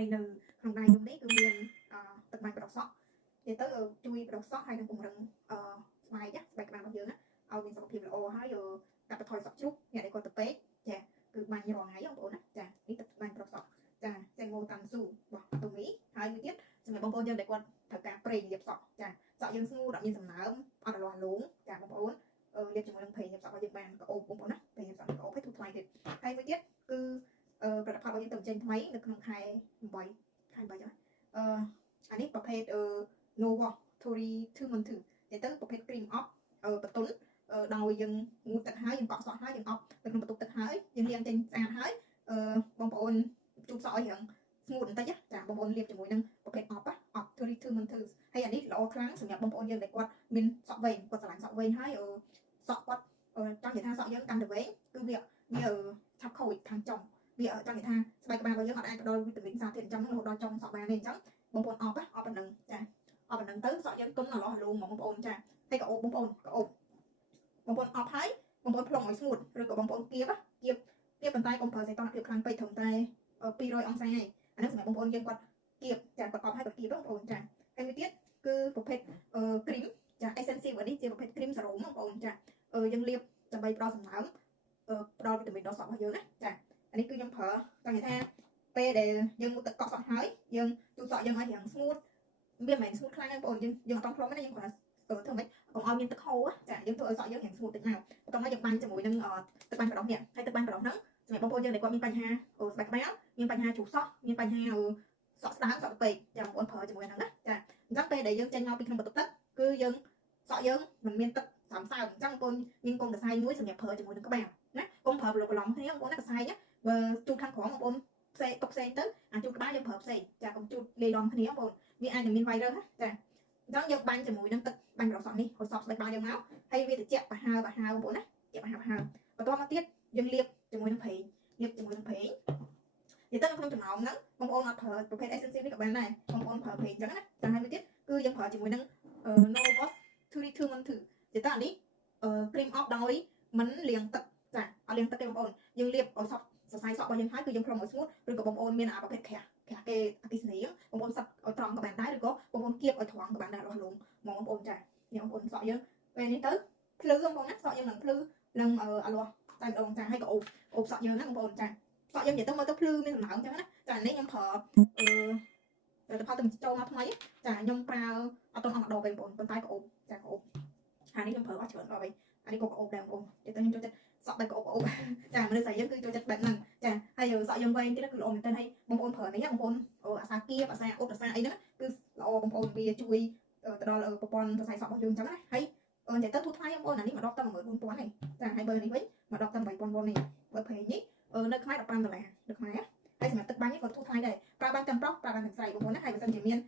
hay nừ hôm nay hôm đấy cứ miền tận bài đọc sót thì tới chui đọc sót hay là cùng rừng bài chắc bài các bạn bao giờ á mình sẽ phim là ô hay giờ tập thôi sót chút nhà đây còn tập bé chà cứ bài như ngày ông ổn á chà đi tập bài đọc sót chà sen ngô tàn su bỏ tôi nghĩ ហើយមួយទៀតសម្រាប់បងប្អូនយើងដែលគាត់ត្រូវការប្រេងលាបសក់ចាសក់យើងស្ងួតអត់មានសំណើមអត់រលាស់លងចាបងប្អូនលាបជាមួយនឹងប្រេងលាបសក់របស់យើងបានក៏អូបបងប្អូនណាប្រេងលាបសក់ក៏អូបឲ្យធូរថ្លៃទៀតហើយមួយទៀតគឺផលិតផលរបស់យើងទៅចេញថ្មីនៅក្នុងខែ8ខែ8ចឹងអានេះប្រភេទNova Tori 212ទៅប្រភេទ cream up បន្ទន់ដោយយើងងូតទឹកហើយយើងកក់សក់ហើយយើងអប់នៅក្នុងបន្ទប់ទឹកហើយយើងលាងចេញស្អាតហើយបងប្អូនជូតសក់ឲ្យរៀងស្ងួតបន្តិចចាបងប្អូនលាបជាមួយនឹងប្រភេទ up Tori 212ហើយអានេះល្អខ្លាំងសម្រាប់បងប្អូនយើងដែលគាត់មានសក់វែងគាត់ស្រឡាញ់សក់វែងហើយសក់គាត់ចង់និយាយថាសក់យើងកាន់តែវែងគឺវាឆាប់ខូចខាងចុងវាចង់និយាយថាស្បែកក្បាលរបស់យើងអត់អាចផ្ដល់វីតាមីនសារធាតុចិញ្ចឹមរហូតដល់ចុងសក់បានទេអញ្ចឹងបងប្អូនអបប៉ុណ្ណឹងចាអបប៉ុណ្ណឹងទៅសក់យើងទុនរលាស់រលោងហ្មងបងប្អូនចាហើយក៏អូបបងប្អូនក៏អូបបងប្អូនអបហើយបងប្អូនផ្លុំឲ្យស្ងួតឬក៏បងប្អូនគៀបប៉ុន្តែកុំប្រើសីតុណ្ហភាពខ្លាំងពេកត្រឹមតែ200អង្សាឯងអានេះសម្រាប់បងប្អូនយើងគាត់គៀបចាគាត់អបហើយគាត់គៀបបងប្អូនចាហើយមួយទៀតគឺប្រភេទគ្រីមចា essential នេះជាប្រភេទគ្រីមសេរ៉ូមបងប្អូនចាយើងលាបដើម្បីផ្ដល់សំណើមផ្ដល់វីតាមីនដល់សក់របស់យើងណាចាអានេះគឺខ្ញុំប្រើចង់និយាយថាពេលដែលយើងមុតទឹកកក់សក់ហើយយើងជូតសក់យើងឲ្យរាងស្ងួតវាមិនមែនស្ងួតខ្លាំងទេបងប្អូនយើងអត់ต้องផ្លុំទេយើងគ្រាន់តែធ្វើម៉េចកុំឲ្យមានទឹកហូរចាយើងធ្វើឲ្យសក់យើងរាងស្ងួតតិចមកបន្ទាប់មកយើងបាញ់ជាមួយនឹងទឹកបាញ់កណ្ដោះនេះហើយទឹកបាញ់កណ្ដោះហ្នឹងសម្រាប់បងប្អូនយើងដែលគាត់មានបញ្ហាស្បែកក្បាលមានបញ្ហាជ្រុះសក់មានបញ្ហាសក់ស្ដើងសក់ពេកចាបងប្អូនប្រើជាមួយហ្នឹងណាចាអញ្ចឹងពេលដែលយើងចេញមកពីក្នុងបន្ទប់ទឹកគឺយើងសក់យើងមិនមានទឹកសើមអញ្ចឹងបងប្អូនមានកុំកសែងមួយសម្រាប់ប្រើជាមួយនឹងក្បាលណាកុំប្រើប្រឡំគ្នាបងប្អូនណាកសែងណាបើជូតខាងក្រោមបងប្អូនផ្សេងទុកផ្សេងទៅអាជូតក្បាលយើងប្រើផ្សេងចាកុំជូតលាយឡំគ្នាបងប្អូនវាអាចនឹងមានវ៉ៃរើសចាអញ្ចឹងយើងបាញ់ជាមួយនឹងទឹកបាញ់ប្រសក់នេះឲ្យសក់ស្បែកក្បាលយើងមកហើយវាត្រជាក់ប្រហើបងប្អូនណាត្រជាក់ប្រហើបន្ទាប់មកទៀតយើងលាបជាមួយនឹងប្រេងនិយាយទៅក្នុងចំណោមហ្នឹងបងប្អូនអត់ប្រើប្រភេទ essential នេះក៏បានដែរបងប្អូនប្រើប្រេងអញ្ចឹងណាតែហើយមួយទៀតគឺយើងប្រើជាមួយនឹង Novos 212និយាយទៅអានេះcream off ដោយមិនលាងទឹកចាអត់លាងទឹកទេបងប្អូនយើងលាបឲ្យសក់សរសៃសក់របស់យើងហើយគឺយើងផ្លុំឲ្យស្ងួតឬក៏បងប្អូនមានប្រភេទក្រាស់គេអគិសនីបងប្អូនសឹកឲ្យត្រង់ក៏បានដែរឬក៏បងប្អូនគៀបឲ្យត្រង់ក៏បានដែររស់លងមកបងប្អូនចាញ៉ាំបងប្អូនសក់យើងពេលនេះទៅភ្លឺបងប្អូនណាសក់យើងនឹងភ្លឺនឹងអលាស់តែម្ដងចាហើយក៏អូបសក់យើងណាបងប្អូនចាសក់យើងនិយាយទៅមើលទៅភ្លឺមានសំណើមអញ្ចឹងណាចានេះខ្ញុំប្រើផលិតផលទៅចូលមកថ្មីចាខ្ញុំប្រើអត់ទាន់អស់ម្ដងទេបងប្អូនប៉ុន្តែក៏អូបចាក៏អូបហើយនេះខ្ញុំប្រើអស់ច្រើនដល់ហើយអានេះក៏អូបដែរបងប្អូននិយាយទៅខ្ញុំចូលចិត្តសក់បែបក៏អូបចាមនុស្សស្រីយើងគឺចូលចិត្តបែបហ្នឹងចាហើយសក់យើងវែងទៀតគឺល្អមែនទែនហើយបងប្អូនប្រើនេះបងប្អូនអាសាគៀបអាសាអូបអាសាអីហ្នឹងគឺល្អបងប្អូនវាជួយទៅដល់ប្រព័ន្ធសរសៃសក់របស់យើងអញ្ចឹងណាហើយនិយាយទៅធូរថ្លៃបងប្អូនអានេះមកដកតែ14000ទេចាហើយបើនេះវិញមកដកតែ8000វ៉ុននេះបើប្រេងនេះនៅខ្មែរ$15នៅខ្មែរហើយសម្រាប់ទឹកបាញ់នេះក៏ធូរថ្លៃដែរប្រើបានទាំងប្រុសប្រើបានទាំងស្រីបងប្អូនណាហើយបើសិនជាមាន